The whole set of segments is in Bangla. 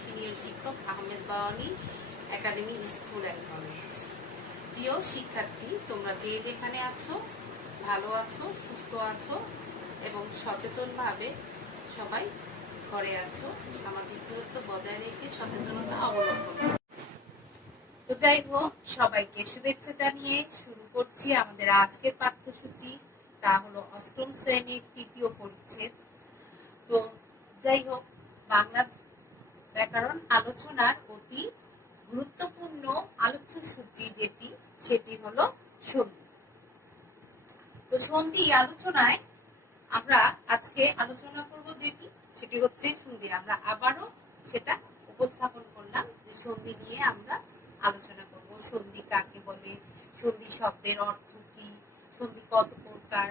সিনিয়র শিক্ষক Ahmed Bawani academy school and college. প্রিয় শিক্ষার্থী, তোমরা যে যেখানে আছো, ভালো আছো, সুস্থ আছো এবং সচেতনভাবে সবাই ঘরে আছো, সামাজিক দূরত্ব বজায় রেখে সচেতনতা অবলম্বন করো। তো যাই হোক, সবাইকে শুভেচ্ছা জানিয়ে শুরু করছি আমাদের আজকের পাঠ্যসূচি। তা হলো অষ্টম শ্রেণীর তৃতীয় পরিচ্ছেদ। তো যাই হোক, বাংলা ব্যাকরণ আলোচনার অতি গুরুত্বপূর্ণ আলোচ্য সূচি সেটি হলো সন্ধি। তো সন্ধি আলোচনায় আমরা আজকে আলোচনা করব সেটি হচ্ছে সন্ধি। আমরা আবারও সেটা উপস্থাপন করলাম যে সন্ধি নিয়ে আমরা আলোচনা করব। সন্ধি কাকে বলে, সন্ধি শব্দের অর্থ কি, সন্ধি কত প্রকার,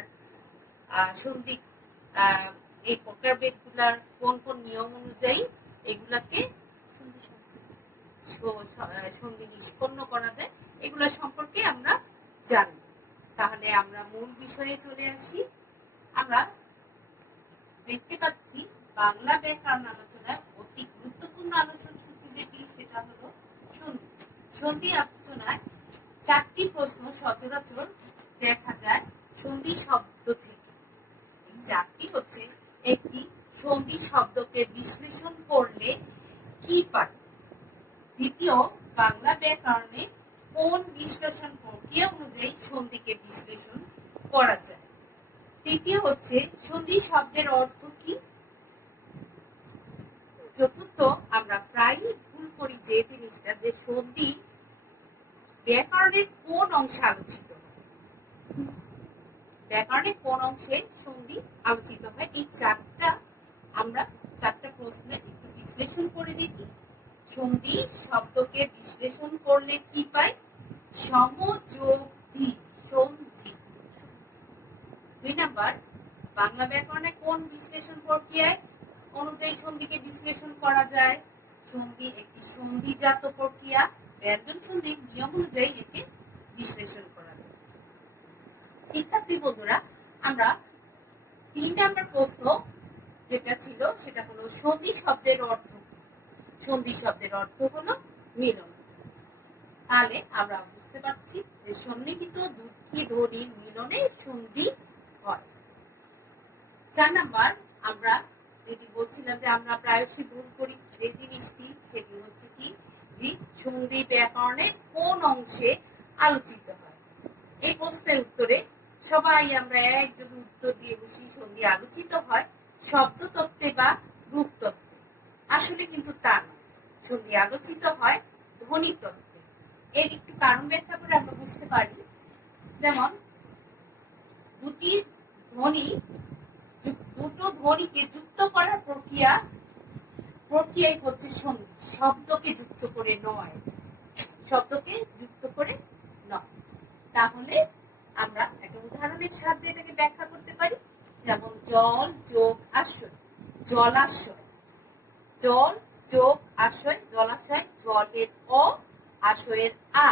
সন্ধি এই প্রকারভেদগুলার কোন কোন নিয়ম অনুযায়ী এগুলাকে সন্ধি নিষ্পন্ন করা যায়, এগুলা সম্পর্কে আমরা জানব। তাহলে আমরা মূল বিষয়ে চলে আসি। আমরা দেখতে পাচ্ছি বাংলা ব্যাকরণ আলোচনায় অতি গুরুত্বপূর্ণ আলোচনা সূচি সেটা হলো সন্ধি। সন্ধি আলোচনায় 4টি প্রশ্ন সচরাচর দেখা যায় সন্ধি শব্দ থেকে। এই 4টি হচ্ছে: একটি, সন্ধি শব্দকে বিশ্লেষণ করলে কি পাই? দ্বিতীয়, বাংলা ব্যাকরণে কোন বিশ্লেষণ প্রক্রিয়া অনুযায়ী সন্ধিকে বিশ্লেষণ করা যায়? তৃতীয় হচ্ছে সন্ধি শব্দের অর্থ কি? চতুর্থ, আমরা প্রায়ই ভুল করি যে জিনিসটা, যে সন্ধি ব্যাকরণের কোন অংশে আলোচিত হয়। ব্যাকরণের কোন অংশে সন্ধি আলোচিত হয়? এই চারটা প্রশ্নে একটু বিশ্লেষণ করে দেখি। সন্ধি শব্দকে বিশ্লেষণ করলে কি পাই? সমযোগী সন্ধি। 2 নাম্বার, বাংলা ব্যাকরণে কোন বিশ্লেষণ প্রক্রিয়ায় অনুযায়ী সন্ধিকে বিশ্লেষণ করা যায়? সন্ধি একটি সন্ধিজাত প্রক্রিয়া, ব্যঞ্জন সন্ধির নিয়ম অনুযায়ী একে বিশ্লেষণ করা যায়। শিক্ষার্থী বন্ধুরা, আমরা 3 নাম্বার প্রশ্ন যেটা ছিল সেটা হলো সন্ধি শব্দের অর্থ। সন্ধি শব্দের অর্থ হলো মিলন। তাহলে আমরা বুঝতে পারছি যে সন্নিহিত দুটি ধ্বনির মিলনে সন্ধি হয়। 4 নাম্বার, আমরা যেটি বলছিলাম যে আমরা প্রায়শই ভুল করি যে জিনিসটি, সেটি হচ্ছে কি, যে সন্ধি ব্যাকরণের কোন অংশে আলোচিত হয়। এই প্রশ্নের উত্তরে সবাই আমরা একজন উত্তর দিয়ে বসি সন্ধি আলোচিত হয় শব্দতত্ত্বে বা রূপতত্ত্বে। আসলে কিন্তু তা নয়, সন্ধি আলোচিত হয় ধ্বনিতত্ত্বে। এর একটু কারণ ব্যাখ্যা করে আমরা বুঝতে পারি। যেমন দুটো ধ্বনিকে যুক্ত করার প্রক্রিয়াই হচ্ছে সন্ধি। শব্দকে যুক্ত করে নয়। তাহলে আমরা একটা উদাহরণের সাহায্যে এটাকে ব্যাখ্যা করতে পারি। যেমন জল যোগ আশ্রয়, জলাশয়। জল যোগ আশ্রয়, জলাশয়। জলের অ, আশ্রয়ের আ।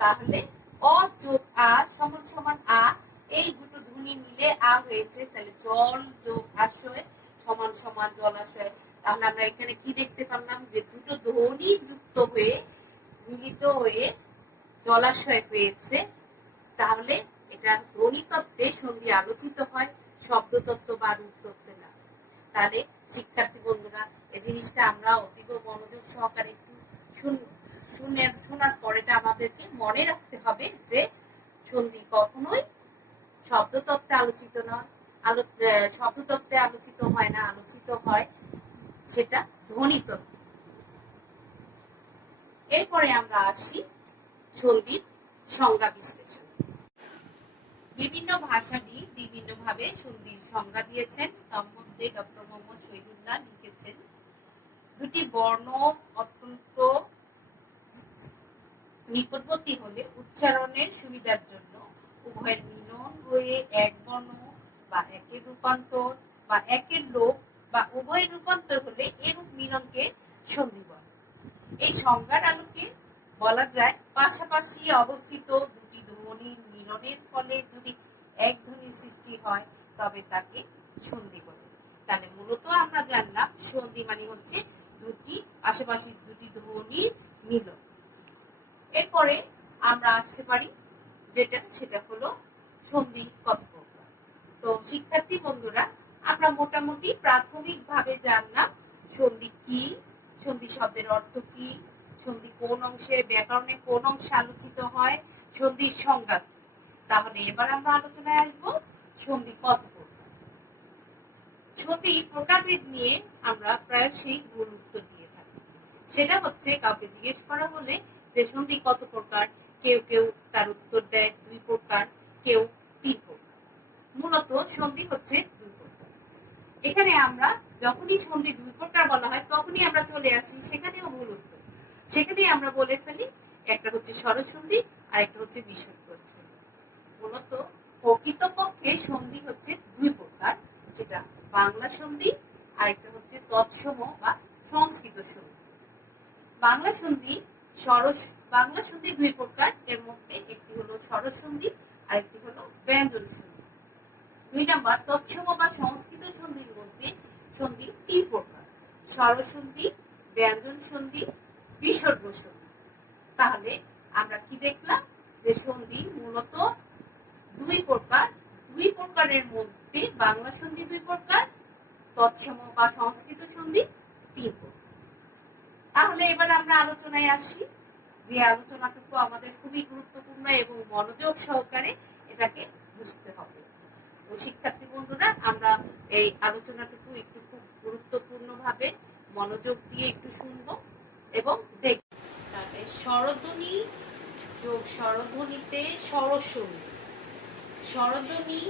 তাহলে অ যোগ আ সমান সমান আ। এই দুটো ধ্বনি মিলে আ হয়েছে। তাহলে জল যোগ আশ্রয় সমান সমান জলাশয়। তাহলে আমরা এখানে কি দেখতে পারলাম? যে দুটো ধ্বনি যুক্ত হয়ে মিলিত হয়ে জলাশয় হয়েছে। তাহলে এটা ধ্বনিতত্ত্বে সন্ধি আলোচিত হয়, শব্দতত্ত্ব বা রূপতত্ত্বে না। তাহলে শিক্ষার্থী বন্ধুরা, এই জিনিসটা আমরা অতীব মনোযোগ সহকারে একটু শোনার পর এটা আমাদেরকে মনে রাখতে হবে যে সন্ধি কখনোই শব্দতত্ত্বে আলোচিত নয়, শব্দতত্ত্বে আলোচিত হয় না, আলোচিত হয় সেটা ধ্বনিতত্ত্বে। এরপরে আমরা আসি সন্ধির সংজ্ঞা বিশ্লেষণ। বিভিন্ন ভাষাবিদ বিভিন্নভাবে সন্ধির সংজ্ঞা দিয়েছেন। তার মধ্যে ডক্টর মোহাম্মদ শহীদুল্লাহ লিখেছেন, দুটি বর্ণ অত্যন্ত নিকটবর্তী হলে উচ্চারণের সুবিধার জন্য উভয়ের মিলন হয়ে এক বর্ণ বা একের রূপান্তর বা একের লোপ বা উভয়ের রূপান্তর হলে এরূপ মিলনকে সন্ধি বলে। এই সংজ্ঞার আলোকে বলা যায়, পাশাপাশি অবস্থিত দুটি ধ্বনির মিলনের ফলে যদি এক ধ্বনির সৃষ্টি হয় তবে তাকে সন্ধি বলে। তাহলে মূলত আমরা জানলাম সন্ধি মানে হচ্ছে দুটি আশেপাশে দুটি ধ্বনির মিলন। এরপরে আমরা আসতে পারি সেটা হলো সন্ধি কত প্রকার। তো শিক্ষার্থী বন্ধুরা, আমরা মোটামুটি প্রাথমিকভাবে জানলাম সন্ধি কি, সন্ধি শব্দের অর্থ কি, সন্ধি কোন অংশে ব্যাকরণে কোন অংশে আলোচিত হয়, সন্ধির সংজ্ঞা। তাহলে এবার আমরা আলোচনায় আসবো সন্ধি কত প্রকার। সন্ধি প্রকারভেদ নিয়ে আমরা প্রায়শই ভুল উত্তর দিয়ে থাকি। সেটা হচ্ছে কাউকে জিজ্ঞেস করা হলে যে সন্ধি কত প্রকার, কেউ কেউ তার উত্তর দেয় 2 প্রকার, কেউ 3 প্রকার। মূলত সন্ধি হচ্ছে 2 প্রকার। এখানে আমরা যখনই সন্ধি 2 প্রকার বলা হয় তখনই আমরা চলে আসি সেখানেও ভুল উত্তর। সেখানেই আমরা বলে ফেলি একটা হচ্ছে স্বরসন্ধি আর একটা হচ্ছে বিসর্গ সন্ধি। মূলত প্রকৃতপক্ষে সন্ধি হচ্ছে 2 প্রকার, যেটা বাংলা সন্ধি আর একটা হচ্ছে তৎসম বা সংস্কৃত সন্ধি। বাংলা সন্ধি 2 প্রকার, এর মধ্যে একটি হলো স্বরসন্ধি আর একটি হলো ব্যঞ্জন সন্ধি। 2 নাম্বার তৎসম বা সংস্কৃত সন্ধির মধ্যে সন্ধি 3 প্রকার: স্বরসন্ধি, ব্যঞ্জন সন্ধি, বিসর্গ সন্ধি। তাহলে আমরা কি দেখলাম যে সন্ধি মূলত 2 প্রকার। 2 প্রকারের মধ্যে বাংলা সন্ধি 2 প্রকার, তৎসম বা সংস্কৃত সন্ধি 3 প্রকার। তাহলে এবার আমরা আলোচনায় আসি, যে আলোচনাটুকু আমাদের খুবই গুরুত্বপূর্ণ এবং মনোযোগ সহকারে এটাকে বুঝতে হবে। ও শিক্ষার্থী বন্ধুরা, আমরা এই আলোচনাটুকু একটু খুব গুরুত্বপূর্ণ ভাবে মনোযোগ দিয়ে একটু শুনবো এবং দেখব। তাহলে স্বরধ্বনি যোগ স্বরধ্বনিতে স্বরসন্ধি, স্বরধ্বনি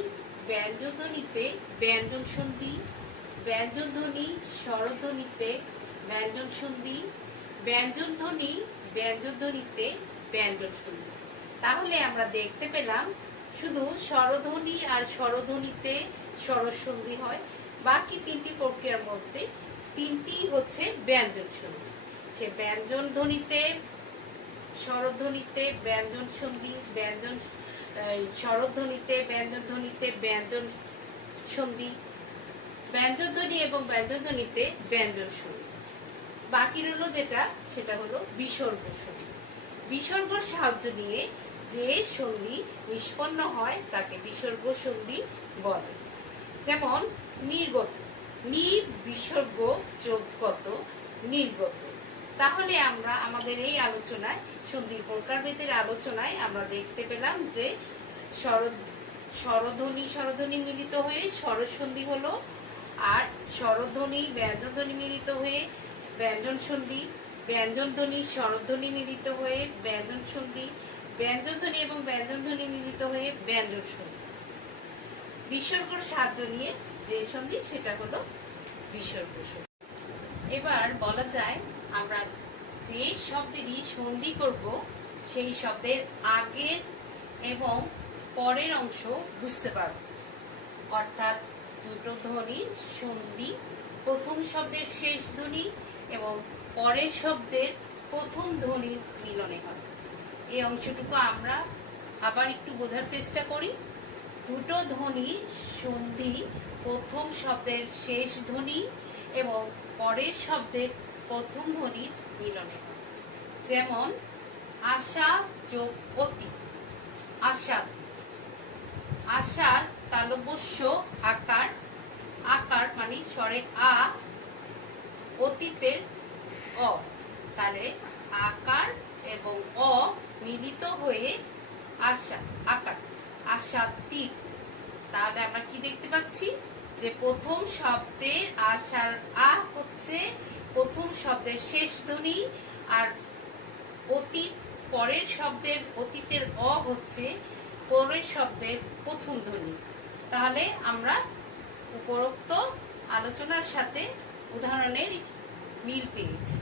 ব্যঞ্জনধ্বনিতে ব্যঞ্জন সন্ধি, ব্যঞ্জন ধ্বনি স্বরধ্বনিতে ব্যঞ্জন সন্ধি, ব্যঞ্জন ধ্বনি ব্যঞ্জন ধ্বনিতে ব্যঞ্জন সন্ধি। তাহলে আমরা দেখতে পেলাম শুধু স্বরধ্বনি আর স্বরধ্বনিতে স্বরসন্ধি হয়, বাকি 3টি প্রক্রিয়ার মধ্যে 3টি হচ্ছে ব্যঞ্জন সন্ধি। সে ব্যঞ্জন ধ্বনিতে স্বরধ্বনিতে ব্যঞ্জন সন্ধি, স্বরধ্বনিতে ব্যঞ্জন ধ্বনিতে ব্যঞ্জন সন্ধি, ব্যঞ্জন ধ্বনি এবং ব্যঞ্জন ধ্বনিতে ব্যঞ্জন সন্ধি। বাকি রইল সেটা হলো বিসর্গ সন্ধি। বিসর্গর সাহায্য নিয়ে যে সন্ধি নিষ্পন্ন হয় তাকে বিসর্গ সন্ধি বলে। যেমন নির্গত, বিসর্গ যোগ গত, নির্গত। তাহলে আমরা আমাদের এই আলোচনায় সন্ধির প্রকারভেদের আলোচনায় আমরা দেখতে পেলাম যে স্বরধ্বনি মিলিত হয়ে স্বরসন্ধি হলো, আর স্বরধ্বনি ব্যঞ্জন ধ্বনি মিলিত হয়ে ব্যঞ্জন সন্ধি, ব্যঞ্জন ধ্বনি স্বরধ্বনি মিলিত হয়ে ব্যঞ্জন সন্ধি, ব্যঞ্জন ধ্বনি এবং ব্যঞ্জন ধ্বনি মিলিত হয়ে ব্যঞ্জন সন্ধি। বিসর্গর সাহায্য নিয়ে যে সন্ধি সেটা হলো বিসর্গ সন্ধি। এবার বলা যায় আমরা যে শব্দেরই সন্ধি করব সেই শব্দের আগের এবং পরের অংশ বুঝতে পারব। অর্থাৎ দুটো ধ্বনির সন্ধি প্রথম শব্দের শেষ ধ্বনি এবং পরের শব্দের প্রথম ধ্বনির মিলনে হয়। এই অংশটুকু আমরা আবার একটু বোঝার চেষ্টা করি। দুটো ধ্বনির সন্ধি প্রথম শব্দের শেষ ধ্বনি এবং পরের শব্দের প্রথম ধ্বনির মিলনে হয়। যেমন আশা যোগ অতি, আশাদ। আশার তালব্যস্য আকার, আকার মানে স্বরে আ, অতীতের অ। তাহলে আকার এবং অ মিলিত হয়ে আশা, আকার, আশাতীত। তাহলে আমরা কি দেখতে পাচ্ছি যে প্রথম শব্দের আশার আ হচ্ছে প্রথম শব্দের শেষ ধ্বনি, আর অতীত পরের শব্দের অতীতের অ হচ্ছে পরের শব্দের প্রথম ধ্বনি। তাহলে আমরা উপরোক্ত আলোচনার সাথে উদাহরণের মিল পেয়েছি।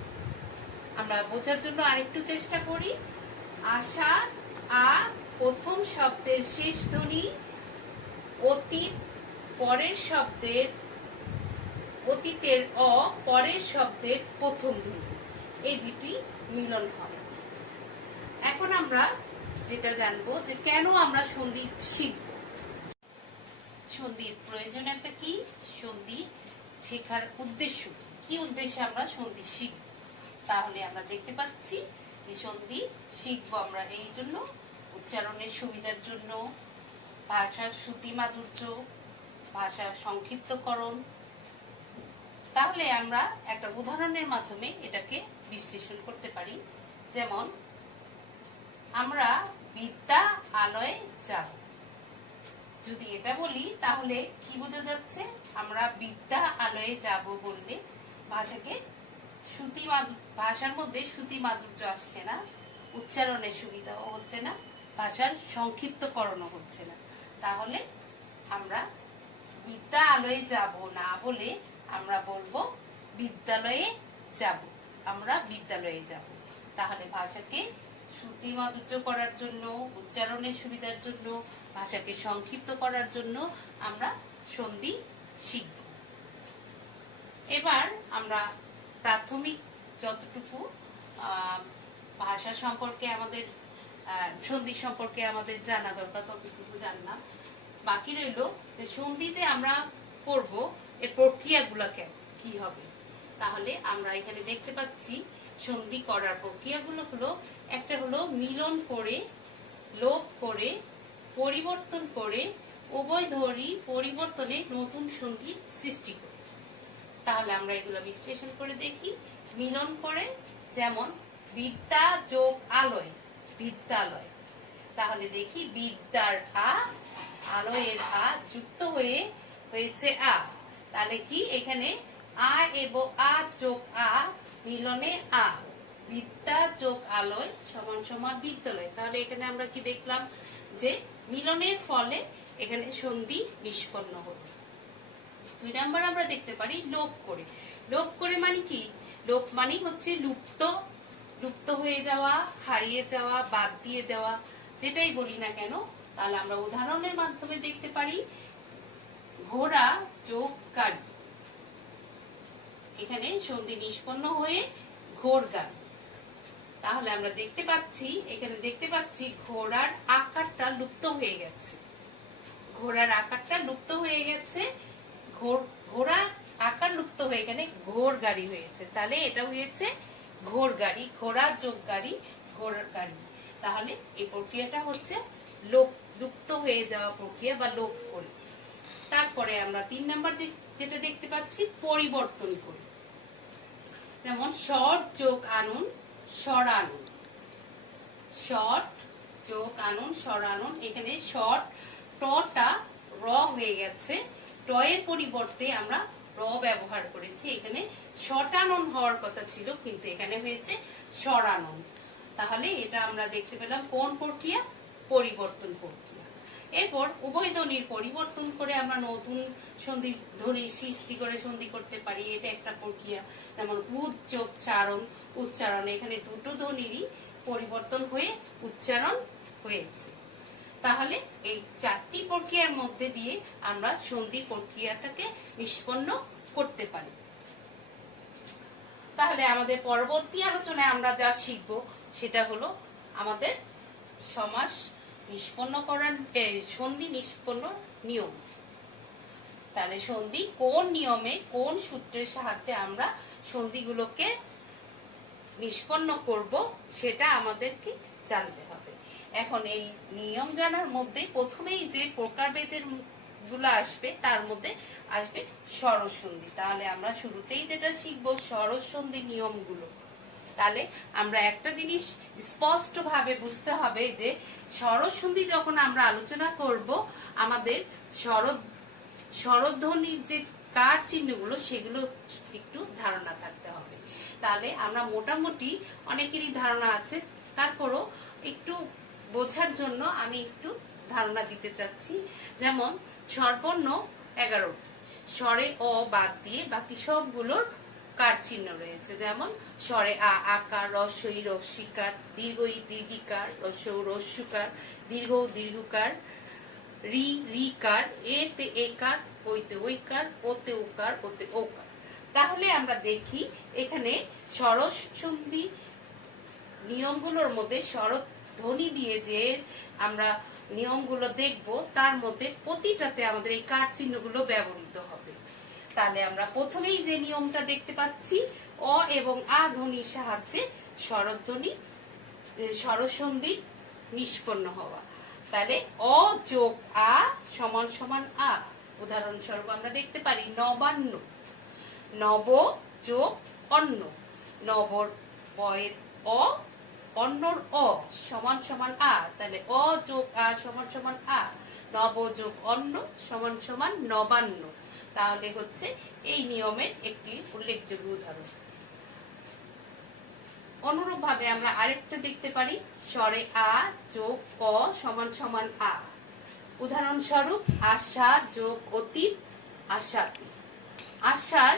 আমরা বোঝার জন্য আরেকটু চেষ্টা করি। আশা আ প্রথম শব্দের শেষ ধ্বনি, অতীত পরের শব্দের অতীতের অ পরের শব্দের প্রথম ধ্বনি, এই দুটি মিলন হবে। এখন আমরা যেটা জানবো যে কেন আমরা সন্ধি শিখব, সন্ধির প্রয়োজনীয়তা কি, সন্ধি শেখার উদ্দেশ্য কি। কি উদ্দেশ্যে আমরা সন্ধি শিখব। তাহলে আমরা দেখতে পাচ্ছি যে সন্ধি শিখবো আমরা এই জন্য, উচ্চারণের সুবিধার জন্য, ভাষার শ্রুতি মাধুর্য, ভাষার সংক্ষিপ্তকরণ। তাহলে আমরা একটা উদাহরণের মাধ্যমে এটাকে বিশ্লেষণ করতে পারি। যেমন আমরা বিদ্যালয়ে যাব, যদি এটা বলি তাহলে কি বোঝা যাচ্ছে? আমরা বিদ্যালয়ে যাব বললে ভাষাকে ভাষার মধ্যে শ্রুতি মাধুর্য আসছে না, উচ্চারণের সুবিধাও হচ্ছে না, ভাষার সংক্ষিপ্তকরণও হচ্ছে না। তাহলে আমরা বিদ্যালয়ে যাব না বলে আমরা বলবো বিদ্যালয়ে যাব, আমরা বিদ্যালয়ে যাব। তাহলে ভাষাকে শ্রুতি মাধুর্য করার জন্য, উচ্চারণের সুবিধার জন্য, ভাষাকে সংক্ষিপ্ত করার জন্য আমরা সন্ধি শিখব। এবার আমরা প্রাথমিক যতটুকু ভাষা সম্পর্কে আমাদের সন্ধি সম্পর্কে আমাদের জানা দরকার ততটুকু জানলাম। বাকি রইল যে সন্ধিতে আমরা করব এর প্রক্রিয়াগুলো কি হবে। তাহলে আমরা এখানে দেখতে পাচ্ছি সন্ধি করার প্রক্রিয়াগুলো হলো, একটা হলো মিলন করে, লোপ করে, পরিবর্তন করে, উভয় ধ্বনি পরিবর্তনে নতুন সন্ধি সৃষ্টি করে। তাহলে আমরা এগুলো বিশ্লেষণ করে দেখি। মিলন করে, যেমন বিদ্যা যোগ আলয়, বিদ্যালয়। তাহলে দেখি বিদ্যার আ, আলয়ের আ যুক্ত হয়ে হয়েছে আ। তাহলে কি এখানে আ এবং আ যোগ আ মিলনে আ, বিদ্যা যোগ আলয় সমান সমান বিদ্যালয়। তাহলে এখানে আমরা কি দেখলাম যে মিলনের ফলে এখানে সন্ধি নিষ্পন্ন হলো। 2 নাম্বার আমরা দেখতে পারি লোপ করে। লোপ করে মানে কি? লোপ মানে হচ্ছে লুপ্ত, লুপ্ত হয়ে যাওয়া, হারিয়ে যাওয়া, বাদ দিয়ে দেওয়া, যেটাই বলি না কেন। তাহলে আমরা উদাহরণের মাধ্যমে দেখতে পারি ঘোড়া যোগ গাড়ি, এখানে সন্ধি নিষ্পন্ন হয়ে ঘোড় গাড়ি। তাহলে আমরা দেখতে পাচ্ছি, এখানে দেখতে পাচ্ছি ঘোড়ার আকারটা লুপ্ত হয়ে গেছে, ঘোড়ার আকারটা লুপ্ত হয়ে গেছে, ঘোড়া আকার লুপ্ত হয়ে এখানে ঘোড় গাড়ি হয়েছে। তাহলে এটা হয়েছে ঘোড় গাড়ি, ঘোড়া যোগ গাড়ি, ঘোড় গাড়ি। তাহলে এই প্রক্রিয়াটা হচ্ছে লুপ্ত হয়ে যাওয়া প্রক্রিয়া বা লোপ করে। তারপরে আমরা 3 নাম্বার যেটা দেখতে পাচ্ছি পরিবর্তন করে। যেমন শর্ট যোগ আনুন, সরানুন, শর্ট যোগ আনুন, সরানুন। এখানে শর্ট টটা র হয়ে গেছে, ট এর পরিবর্তে আমরা র ব্যবহার করেছি। এখানে শটানন হওয়ার কথা ছিল, কিন্তু এখানে হয়েছে সরানন। তাহলে এটা আমরা দেখতে পেলাম কোন প্রক্রিয়া? পরিবর্তন প্রক্রিয়া। এরপর উভয় ধ্বনির পরিবর্তন করে আমরা নতুন সন্ধি ধ্বনির সৃষ্টি করে সন্ধি করতে পারি, এটা একটা প্রক্রিয়া। যেমন উদ যোগ চারণ, উচ্চারণ, এখানে দুটো ধ্বনিরই পরিবর্তন হয়ে উচ্চারণ হয়েছে। তাহলে এই 4টি প্রক্রিয়ার মধ্যে দিয়ে আমরা সন্ধি প্রক্রিয়াটাকে নিষ্পন্ন করতে পারি। তাহলে আমাদের পরবর্তী আলোচনায় আমরা যা শিখব সেটা হলো আমাদের সমাস নিষ্পন্ন করার, সন্ধি নিষ্পন্ন নিয়ম। তাহলে সন্ধি কোন নিয়মে, কোন সূত্রের সাহায্যে আমরা সন্ধিগুলোকে নিষ্পন্ন করব সেটা আমাদেরকে জানতে হবে। এখন এই নিয়ম জানার মধ্যে প্রথমেই যে প্রকারভেদের গুলো আসবে তার মধ্যে আসবে সরস সন্ধি। তাহলে আমরা শুরুতেই যেটা শিখবো সরস সন্ধি নিয়মগুলো। তাহলে আমরা একটা জিনিস স্পষ্ট ভাবে বুঝতে হবে যে সরস সন্ধি যখন আমরা আলোচনা করব আমাদের স্বরধ্বনির যে কার চিহ্নগুলো সেগুলো একটু ধারণা থাকতে হবে। তাহলে আমরা মোটামুটি অনেকেরই ধারণা আছে, তারপরও একটু বোঝার জন্য আমি একটু ধারণা দিতে চাচ্ছি। যেমন স্বরবর্ণ 11, স্বরে অ বাদ দিয়ে বাকি সবগুলোর কার চিহ্ন রয়েছে। যেমন স্বরে আ আকার, রস্বই রস্যিকার, দীর্ঘই দীর্ঘিকার, রস্যৌ রস্যুকার, দীর্ঘ দীর্ঘকার, রি রিকার, এতে একার, ওইতে ওইকার, ওতে ওকার, ওতে ওকার। তাহলে আমরা দেখি এখানে সরস সন্ধি নিয়মগুলোর মধ্যে স্বর ধ্বনি দিয়ে যে আমরা নিয়মগুলো দেখব তার মধ্যে প্রতিটাতে আমাদের এই কার চিহ্নগুলো ব্যবহৃত হবে। তাহলে আমরা প্রথমেই যে নিয়মটা দেখতে পাচ্ছি, অ এবং আ ধ্বনির সাহায্যে স্বরধ্বনি স্বরসন্ধি নিষ্পন্ন হওয়া। তাহলে অ যোগ আ সমান সমান আ। উদাহরণস্বরূপ আমরা দেখতে পারি নবান্ন, নব যোগ অন্ন, নবর বয়ের অ, অন্নর অ সমান সমান আ। তাহলে অ যোগ আ সমান সমান আ, নব যোগ অন্ন সমান সমান নবান্ন। তাহলে হচ্ছে এই নিয়মের একটি উল্লেখযোগ্য উদাহরণ। অনুরূপ ভাবে আমরা আরেকটা দেখতে পারি, স্বরে আ যোগ অ সমান সমান আ। উদাহরণস্বরূপ আশা যোগ অতীত আশাতি। আশার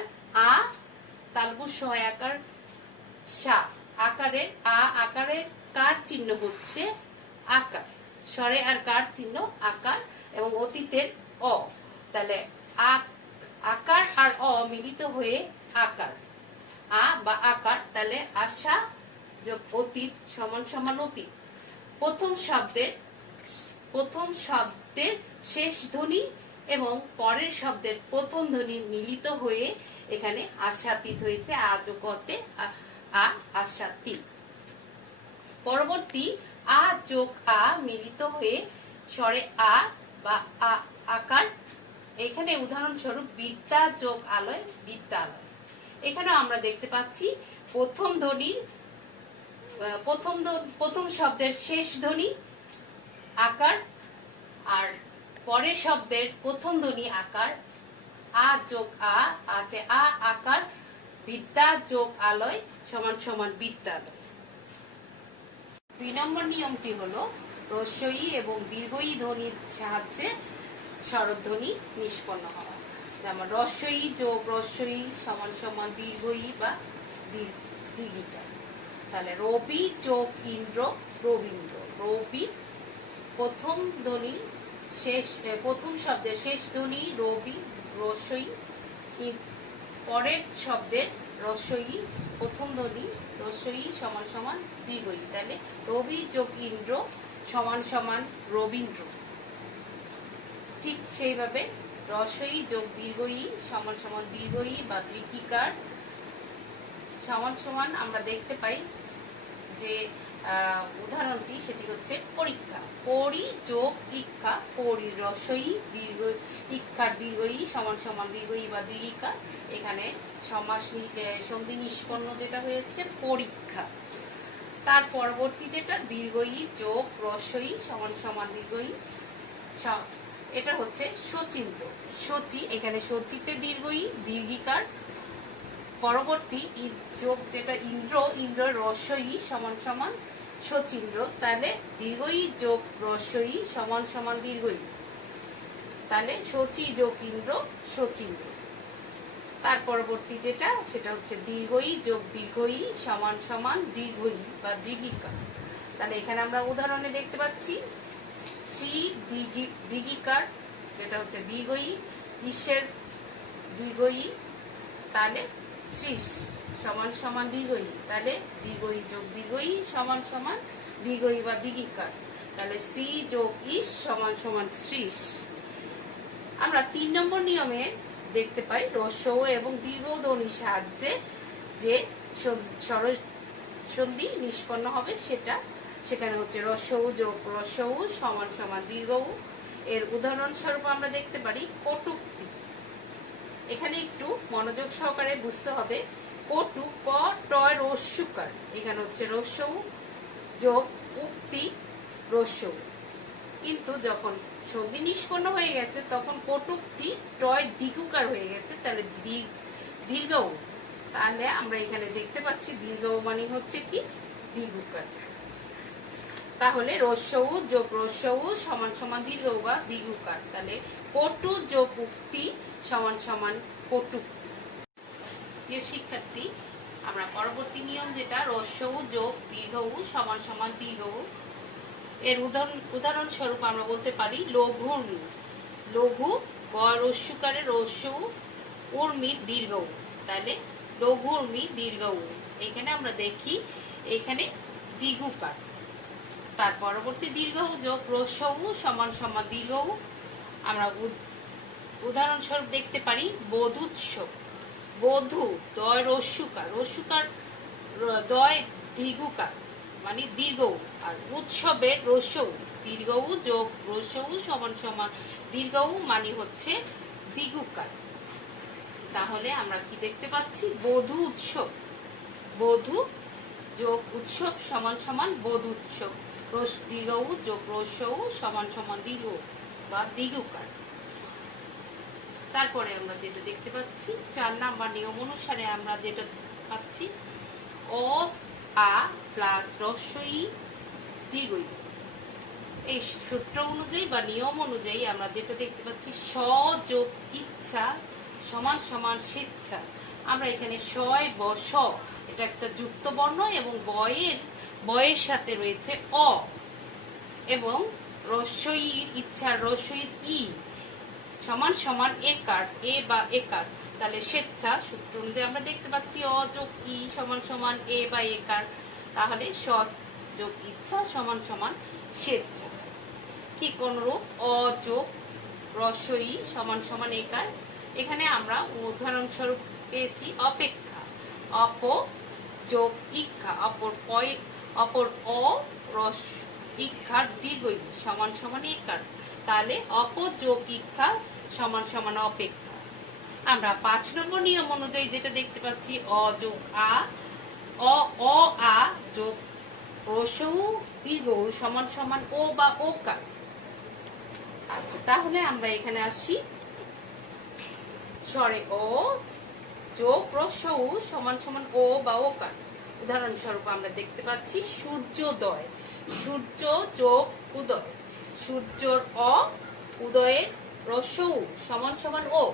আ তালবু ছয় আকার সা আকারের আ আকারের কার চিহ্ন হচ্ছে আকার, স্বরে আর কার চিহ্ন আকার, এবং অতীতের অ। তাহলে আকার আর অ মিলিত হয়ে আকার, আ বা আকার। তাহলে আশা যোগ অতীত সমান সমান অতীত। প্রথম শব্দের শেষ ধ্বনি এবং পরের শব্দের প্রথম ধ্বনি মিলিত হয়ে এখানে আশাতীত হয়েছে, আ যোগ অতে আ আশাতীত। পরবর্তী আ যোগ আ মিলিত হয়ে স্বরে আ বা আকার। এখানে উদাহরণস্বরূপ বিদ্যা যোগ আলয় বিদ্যালয়। এখানে আমরা দেখতে পাচ্ছি প্রথম শব্দের শেষ ধ্বনি আকার আর পরের শব্দের প্রথম ধ্বনি আকার, আ যোগ আ, আতে আ আকার, বিদ্যা যোগ আলয় সমান সমান বিদ্যালয়। ২ নম্বর নিয়মটি হলো হ্রস্বই এবং দীর্ঘই ধ্বনির সাহায্যে স্বরধ্বনি নিষ্পন্ন হওয়া। যেমন হ্রস্বই যোগ হ্রস্বই সমান সমান দীর্ঘই বা দীর্ঘিকা। তাহলে রবি যোগ ইন্দ্র রবীন্দ্র। রবি প্রথম শব্দের শেষ ধ্বনি রবি হ্রস্বই, পরের শব্দের হ্রস্বই প্রথম ধ্বনি হ্রস্বই সমান সমান দীর্ঘই। তাহলে রবি যোগ ইন্দ্র সমান সমান রবীন্দ্র। ঠিক সেইভাবে হ্রস্বই যোগ দীর্ঘই সমান সমান দীর্ঘই বা দীর্ঘিকার সমান সমান আমরা দেখতে পাই যে উদাহরণটি, সেটি হচ্ছে পরীক্ষা। পরি যোগ ইক্ষা, পরি হ্রস্বই দীর্ঘ ইক্ষার দীর্ঘই সমান সমান দীর্ঘই বা দীর্ঘিকা। এখানে সমাস সন্ধি নিষ্পন্ন যেটা হয়েছে পরীক্ষা। তার পরবর্তী যেটা দীর্ঘই যোগ হ্রস্বই সমান সমান দীর্ঘই, এটা হচ্ছে শচীন্দ্র। শচী, এখানে শচীতে দীর্ঘই দীর্ঘিকার। পরবর্তী যোগ যেটা ইন্দ্র, ইন্দ্র হ্রস্বই সমান সমান শচীন্দ্র। তাহলে দীর্ঘই যোগ হ্রস্বই সমান সমান দীর্ঘই। তাহলে শচী যোগ ইন্দ্র শচীন্দ্র। তার পরবর্তী যেটা, সেটা হচ্ছে দীর্ঘই যোগ দীর্ঘই সমান সমান দীর্ঘই বা দীর্ঘিকা। তাহলে এখানে আমরা উদাহরণে দেখতে পাচ্ছি শ্রী দীর্ঘিকার, যেটা হচ্ছে দীর্ঘই, ঈশের দীর্ঘই, তাহলে শ্রীশ সমান সমান দীর্ঘই। তাহলে দীর্ঘই যোগ দীর্ঘই সমান সমান দীর্ঘই বা দীর্ঘিকার। তাহলে শ্রী যোগ ঈশ সমান সমান শ্রীশ। আমরা ৩ নম্বর নিয়মে দেখতে পাই হ্রস্ব এবং দীর্ঘ ধ্বনির সাহায্যে যে স্বরসন্ধি নিষ্পন্ন হবে, সেখানে হচ্ছে হ্রস্ব যোগ হ্রস্ব সমান সমান দীর্ঘ। এর উদাহরণস্বরূপ আমরা দেখতে পারি কটুক্তি। এখানে একটু মনোযোগ সহকারে বুঝতে হবে। কটু ক টয় রস্যুকার, এখানে হচ্ছে হ্রস্ব যোগ উক্তি হ্রস্ব। কিন্তু যখন সন্ধি নিষ্পন্ন হয়ে গেছে তখন কটুক্তি টয় দীর্ঘকার হয়ে গেছে, তাহলে দীর্ঘ। তাহলে আমরা এখানে দেখতে পাচ্ছি দীর্ঘ মানে হচ্ছে কি দীর্ঘকার। তাহলে হ্রস্ব যোগ হ্রস্ব সমান সমান দীর্ঘ বা দীর্ঘকার। তাহলে কটু যোগ উক্তি সমান সমান কটুক্তি। প্রিয় শিক্ষার্থী, আমরা পরবর্তী নিয়ম যেটা হ্রস্ব যোগ দীর্ঘ সমান সমান দীর্ঘ, এর উদাহরণস্বরূপ আমরা বলতে পারি লঘুর্মি। লঘু রস্যুকারের হ্রস্ব উর্মির দীর্ঘ। তাহলে লঘুর্মি দীর্ঘ। এখানে আমরা দেখি এখানে দীর্ঘকার। তার পরবর্তী দীর্ঘ যোগ হ্রস্ব সমান সমান দীর্ঘ। আমরা উদাহরণস্বরূপ দেখতে পারি বধূৎসব। বধূ দয় রস্যুকার, রস্যুকার দয় দীর্ঘকার মানে দীর্ঘ, আর উৎসবের রস্যউ দীর্ঘউ যোগ রস্যউ সমান সমান দীর্ঘউ মানে হচ্ছে দীর্ঘকার। তাহলে আমরা কি দেখতে পাচ্ছি? বধূ উৎসব, বধূ যোগ উৎসব সমান সমান বধূ উৎসব, দীর্ঘউ যোগ রস্যউ সমান সমান দীর্ঘ বা দীর্ঘকার। তারপরে আমরা যেটা দেখতে পাচ্ছি 4 নাম্বার নিয়ম অনুসারে আমরা যেটা পাচ্ছি অ আ প্লাস রস্যই দীর্ঘই। এই সূত্র অনুযায়ী বা নিয়ম অনুযায়ী আমরা যেটা দেখতে পাচ্ছি স যোগ ইচ্ছা সমান সমান স্বেচ্ছা। আমরা এখানে সয় ব স এটা একটা যুক্ত বর্ণ এবং বয়ের সাথে রয়েছে অ, এবং রস্যইর ইচ্ছার রস্যইর ই সমান সমান একার, এ বা একার। তাহলে স্বেচ্ছা সূত্র অনুযায়ী আমরা দেখতে পাচ্ছি অ যোগ ই সমান সমান এ বা একার। তাহলে স যোগ ইচ্ছা সমান সমান স্বেচ্ছা। ঠিক অনুরূপ অ যোগ রস্যই সমান সমান একার। এখানে আমরা উদাহরণস্বরূপ পেয়েছি অপেক্ষা, অপ যোগ ইক্ষা, অপর অ রস ইক্ষার দীর্ঘই সমান সমান একার। তাহলে অপ যোগ ইক্ষা সমান সমান অপেক্ষা। আমরা 5 নম্বর নিয়ম অনুযায়ী যেটা দেখতে পাচ্ছি অ যোগ আ, অ আ যোগ রস্যউ দীর্ঘউ সমান সমান ও বা ওকার। আচ্ছা, তাহলে আমরা এখানে আসি স্বরে ও যোগ রস্যউ সমান সমান ও বা ওকার। উদাহরণস্বরূপ আমরা দেখতে পাচ্ছি সূর্যোদয়, সূর্য যোগ উদয়, সূর্যর অ উদয়ের রস্যউ সমান সমান ও।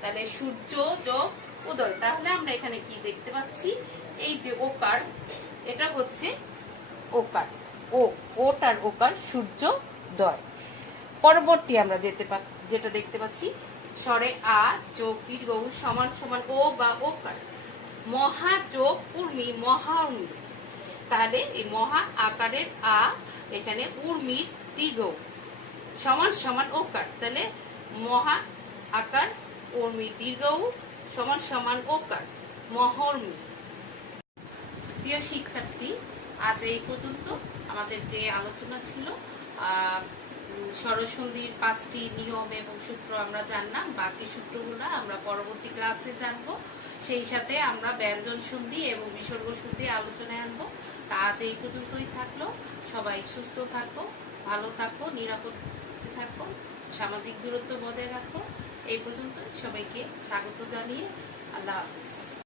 তাহলে সূর্য যোগ উদয়। তাহলে আমরা এখানে কি দেখতে পাচ্ছি? এই যে ওকার, এটা হচ্ছে ওকার, ওটার ওকার সূর্যোদয়। পরবর্তী আমরা যেটা দেখতে পাচ্ছি স্বরে আ যোগ দীর্ঘউ সমান সমান ও বা ওকার। মহা যোগ উর্মি, মহা উর্মি। তাহলে এই মহা আকারের আ এখানে উর্মির দীর্ঘউ সমান সমান ওকার। তাহলে মহা আকার উর্মির দীর্ঘউ সমান সমান ওকার, মহর্মি। প্রিয় শিক্ষার্থী, আজ এই পর্যন্ত আমাদের যে আলোচনা ছিল স্বরসন্ধির 5টি নিয়ম এবং সূত্র আমরা জানলাম। বাকি সূত্রগুলো আমরা পরবর্তী ক্লাসে জানবো। সেই সাথে আমরা ব্যঞ্জন সন্ধি এবং বিসর্গ সন্ধি আলোচনায় আনবো। তা আজ এই পর্যন্তই থাকলো। সবাই সুস্থ থাকো, ভালো থাকো, নিরাপদ থাকো, সামাজিক দূরত্ব বজায় রাখো। এই পর্যন্ত সবাইকে স্বাগত জানিয়ে আল্লাহ হাফিজ।